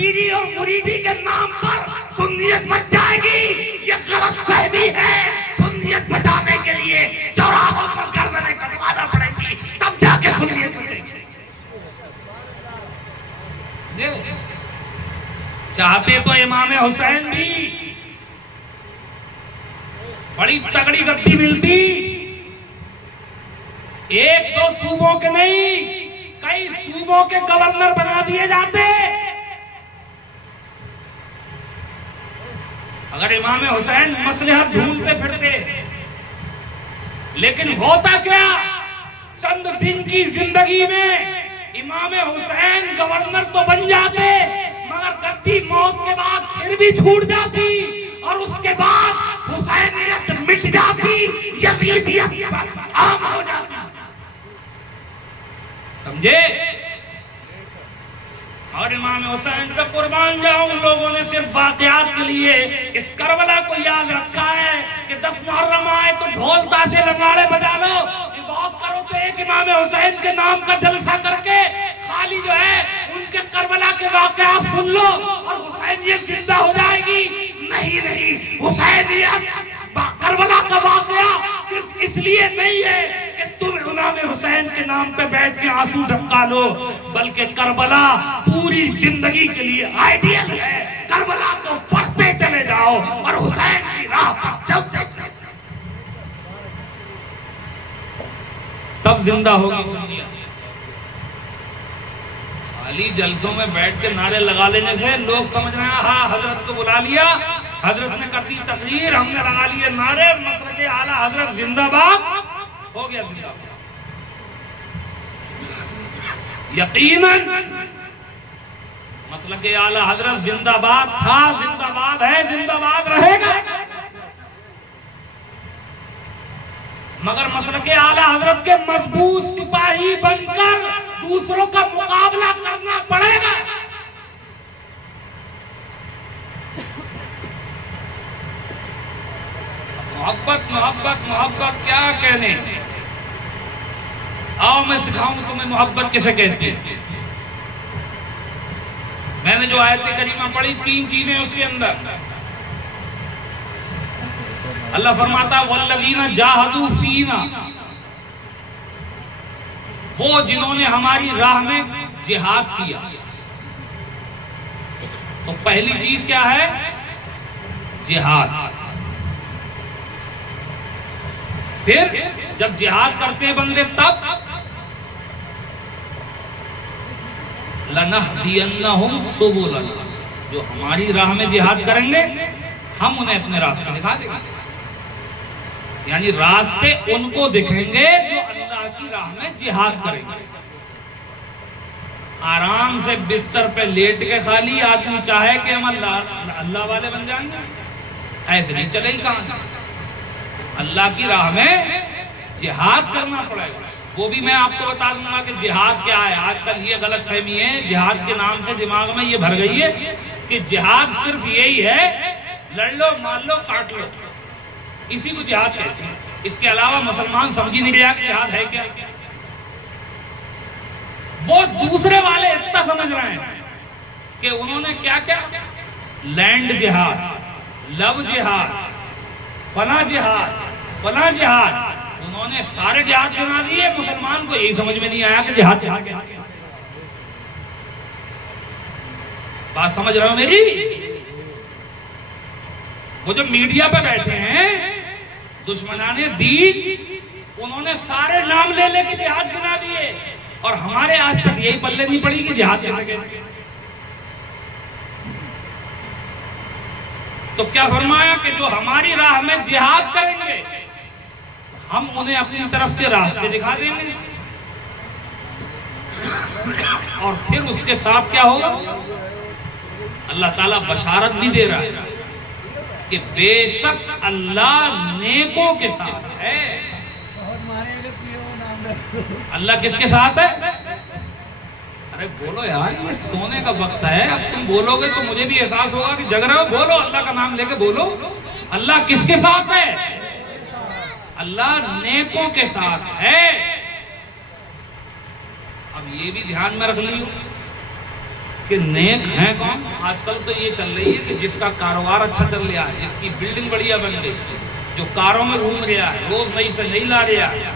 پیری اور مریدی کے نام پر سنیت بچ جائے گی، یہ غلط فہمی ہے۔ سنیت بچانے کے لیے چوراہوں پر گردنیں کٹوانا پڑیں گی، تب جا کے سنیت بچے گی۔ چاہتے تو امام حسین بھی بڑی تگڑی گدی ملتی، ایک دو صوبوں کے نہیں، کئی صوبوں کے گورنر بنا دیے جاتے اگر امام حسین مصلحت ڈھونڈتے پھرتے۔ لیکن ہوتا کیا، چند دن کی زندگی میں امام حسین گورنر تو بن جاتے، مگر گدی موت کے بعد پھر بھی چھوٹ جاتی، اور اس کے بعد حسینیت مٹ جاتی، یزیدیت عام ہو جاتی۔ سمجھے؟ اور امام حسین پہ قربان جاؤں، لوگوں نے صرف واقعات کے لیے اس کربلا کو یاد رکھا ہے کہ 10 محرم آئے تو ڈھول تاشے نغارے بجا لو، بہت کرو تو ایک امام حسین کے نام کا جلسہ کر کے خالی جو ہے ان کے کربلا کے واقعات سن لو اور حسینیت زندہ ہو جائے گی۔ نہیں نہیں، حسینیت کربلا کا واقعہ صرف اس لیے نہیں ہے کہ تم امام حسین کے نام پہ بیٹھ کے آنسو ڈھکا لو، بلکہ کربلا پوری زندگی کے لیے آئیڈیل ہے۔ کربلا کو پڑھتے چلے جاؤ اور حسین کی راہ پر چلتے چلے جاؤ، تب زندہ ہوگی سنیت۔ خالی جلسوں میں بیٹھ کے نعرے لگا لینے سے لوگ سمجھ رہے ہیں ہاں حضرت کو بلا لیا، حضرت نے کر دی تقریر، ہم نے لگا لیے نعرے، مسلک اعلیٰ حضرت زندہ باد ہو گیا زندہ باد۔ یقیناً مسلک اعلیٰ حضرت زندہ باد تھا، زندہ باد ہے، زندہ باد رہے گا، مگر مسلک اعلیٰ حضرت کے مضبوط سپاہی بن کر دوسروں کا مقابلہ کرنا پڑے گا۔ محبت محبت محبت کیا کہنے، آؤ میں سکھاؤں تمہیں محبت کسے کہتے ہیں۔ میں نے جو آیت کریمہ پڑھی 3 چیزیں اس کے اندر، اللہ فرماتا والذین جاہدوا فینا، وہ جنہوں نے ہماری راہ میں جہاد کیا۔ تو پہلی چیز کیا ہے؟ جہاد۔ پھر جب جہاد کرتے بندے تب لَنَهْدِيَنَّهُمْ سُبُلَنَا، جو ہماری راہ میں جہاد کریں گے ہم انہیں اپنے راستے دکھا دیں گے، یعنی راستے ان کو دکھیں گے جو اللہ کی راہ میں جہاد کریں گے۔ آرام سے بستر پہ لیٹ کے خالی آدمی چاہے کہ ہم اللہ والے بن جائیں گے، ایسے نہیں چلے گی کہاں۔ اللہ کی راہ میں جہاد کرنا پڑے گا۔ وہ بھی میں آپ کو بتا دوں گا کہ جہاد کیا ہے۔ آج کل یہ غلط فہمی ہے، جہاد کے نام سے دماغ میں یہ بھر گئی ہے کہ جہاد صرف یہی ہے لڑ لو مار لو کاٹ لو، اسی کو جہاد کہتے ہیں۔ اس کے علاوہ مسلمان سمجھ ہی نہیں رہا کہ جہاد ہے کیا۔ وہ دوسرے والے اتنا سمجھ رہے ہیں کہ انہوں نے کیا کیا، لینڈ جہاد، لو جہاد، فلاں جہاد، فلاں جہاد، انہوں نے سارے جہاد بنا دیے۔ مسلمان کو یہی سمجھ میں نہیں آیا کہ جہاد کیا۔ بات سمجھ رہے ہو میری؟ وہ جو میڈیا پہ بیٹھے ہیں دشمنان دین، انہوں نے سارے نام لے لے کے جہاد بنا دیے، اور ہمارے آج تک یہی پلے نہیں پڑی کہ جہاد کیسے کہتے ہیں۔ تو کیا فرمایا کہ جو ہماری راہ میں جہاد کریں گے ہم انہیں اپنی طرف سے راستے دکھا دیں گے، اور پھر اس کے ساتھ کیا ہوگا، اللہ تعالیٰ بشارت بھی دے رہا ہے کہ بے شک اللہ نیکوں کے ساتھ ہے۔ اللہ کس کے ساتھ ہے؟ ارے بولو یار، یہ سونے کا وقت ہے، اب تم بولو گے تو مجھے بھی احساس ہوگا کہ جگ رہے ہو۔ بولو، اللہ کا نام لے کے بولو۔ اللہ کس کے ساتھ ہے؟ اللہ نیکوں کے ساتھ ہے۔ اب یہ بھی دھیان میں رکھ لیو کہ نیک ہیں کون؟ آج کل تو یہ چل رہی ہے کہ جس کا کاروبار اچھا چل رہا ہے، جس کی بلڈنگ بڑھیا بن گئی، جو کاروں میں گھوم رہا ہے، روز نئی سے نئی لا رہا ہے،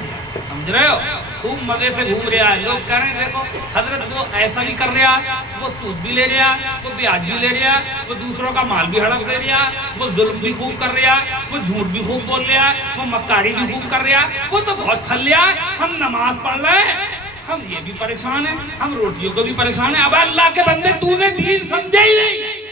سمجھ رہے ہو، خوب مزے سے گھوم رہا ہے، لوگ کہہ رہے ہیں دیکھو حضرت وہ ایسا بھی کر رہا ہے، وہ سود بھی لے رہا ہے، وہ بیاج بھی لے رہا ہے، وہ دوسروں کا مال بھی ہڑپ دے رہا ہے، وہ ظلم بھی خوب کر رہا ہے، وہ جھوٹ بھی خوب بول رہا ہے، وہ مکاری بھی خوب کر رہا ہے، وہ تو بہت پھل رہا ہے، ہم نماز پڑھ رہے ہیں، ہم یہ بھی پریشان ہیں، ہم روٹیوں کو بھی پریشان ہیں۔ اب اللہ کے بندے تو نے دین سمجھے ہی نہیں،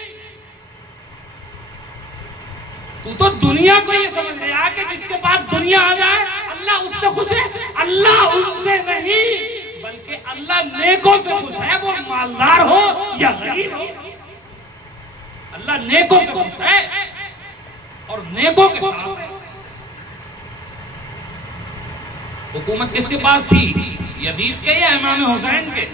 تو دنیا کو یہ سمجھ رہا کہ جس کے پاس دنیا آ جائے اللہ اس سے خوش ہے۔ اللہ ان سے نہیں بلکہ اللہ نیکوں سے خوش ہے، وہ مالدار ہو یا غریب ہو، اللہ نیکوں سے خوش ہے اور نیکوں کے ساتھ ہے۔ حکومت کس کے پاس تھی؟ یزید کے یا امام حسین کے؟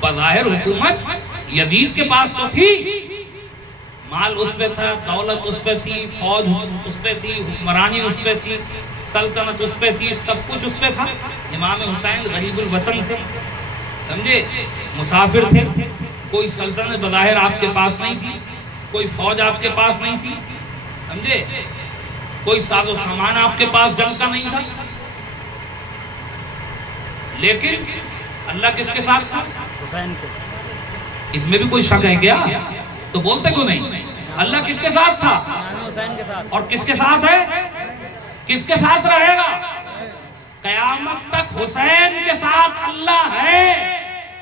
بظاہر حکومت یزید کے پاس تو تھی، مال اس پہ تھا، دولت اس پہ تھی، فوج اس پہ تھی، حکمرانی اس پہ تھی، سلطنت اس پہ تھی، سب کچھ اس پہ تھا۔ امام حسین غریب الوطن تھے، سمجھے، مسافر تھے، کوئی سلطنت بظاہر آپ کے پاس نہیں تھی، کوئی فوج آپ کے پاس نہیں تھی، سمجھے، کوئی ساز و سامان آپ کے پاس جنگ کا نہیں تھا، لیکن اللہ کس کے ساتھ تھا؟ حسین کے۔ اس میں بھی کوئی شک ہے کیا؟ تو بولتے کیوں نہیں؟ اللہ کس کے ساتھ تھا؟ حسین کے ساتھ۔ اور کس کے ساتھ ہے؟ کس کے ساتھ رہے گا؟ قیامت تک حسین کے ساتھ اللہ ہے،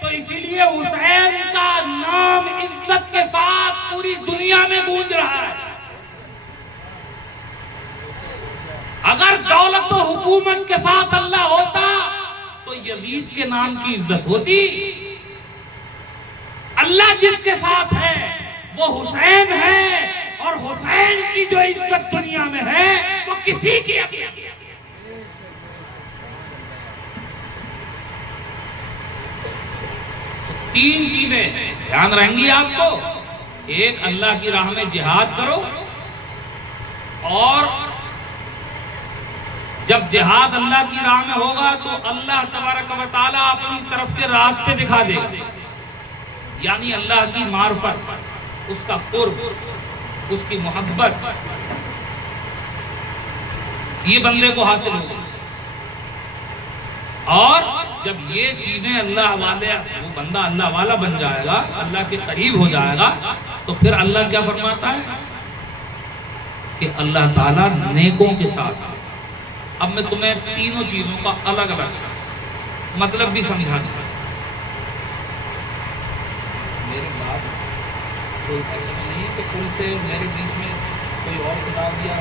تو اسی لیے حسین کا نام عزت کے ساتھ پوری دنیا میں گونج رہا ہے۔ اگر دولت و حکومت کے ساتھ اللہ ہوتا تو یزید کے نام کی عزت ہوتی۔ اللہ جس کے ساتھ ہے وہ حسین ہے، اور حسین کی جو عزت دنیا میں ہے وہ کسی کی اپنی۔ تین چیزیں دھیان رہیں گی آپ کو، ایک اللہ کی راہ میں جہاد کرو، اور جب جہاد اللہ کی راہ میں ہوگا تو اللہ تبارک و تعالیٰ اپنی طرف کے راستے دکھا دے گا، یعنی اللہ کی معرفت، اس کا قرب، اس کی محبت، یہ بندے کو حاصل ہوگی۔ اور جب یہ چیزیں اللہ والے، وہ بندہ اللہ والا بن جائے گا، اللہ کے قریب ہو جائے گا، تو پھر اللہ کیا فرماتا ہے کہ اللہ تعالیٰ نیکوں کے ساتھ۔ اب میں تمہیں تینوں چیزوں کا الگ الگ مطلب بھی سمجھا دوں۔ میری بات کوئی ایسا نہیں ہے کہ کل سے میرے بیچ میں کوئی اور کتاب دیا